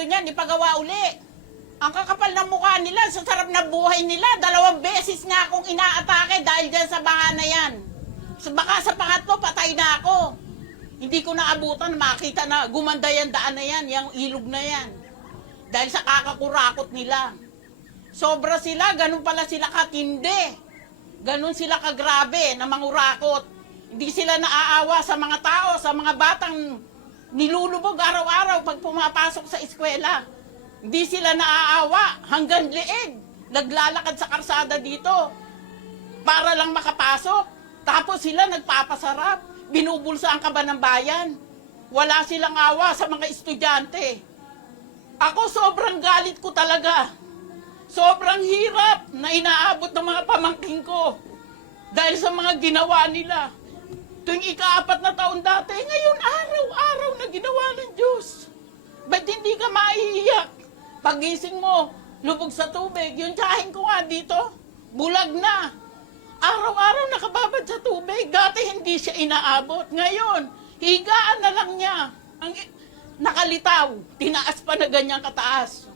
pondo niyan, ipagawa uli. Ang kakapal ng mukha nila, sa sarap na buhay nila, 2 beses nga akong inaatake dahil dyan sa baha na yan. So, baka sa pangatlo, patay na ako. Hindi ko naabutan, makita na gumanda yan daan na yan, yung ilog na yan. Dahil sa kakakurakot nila. Sobra sila, ganun pala sila katindi. Ganun sila kagrabe na mangurakot. Hindi sila naaawa sa mga tao, sa mga batang nilulubog araw-araw pag pumapasok sa eskwela. Hindi sila naaawa hanggang liig. Naglalakad sa karsada dito para lang makapasok. Tapos sila nagpapasarap. Binubulsa ang kaba ng bayan. Wala silang awa sa mga estudyante. Ako sobrang galit ko talaga. Sobrang hirap na inaabot ng mga pamangking ko. Dahil sa mga ginawa nila. Tuwing ika-4 na taon dati, ngayon araw-araw na ginawa ng Diyos. Ba't hindi ka maiiyak? Pagising mo, lubog sa tubig. Yung tiyahin ko nga dito, bulag na. Araw-araw nakababad sa tubig. Dati hindi siya inaabot. Ngayon, higaan na lang niya. Ang nakalitaw, tinaas pa na ganyang kataas.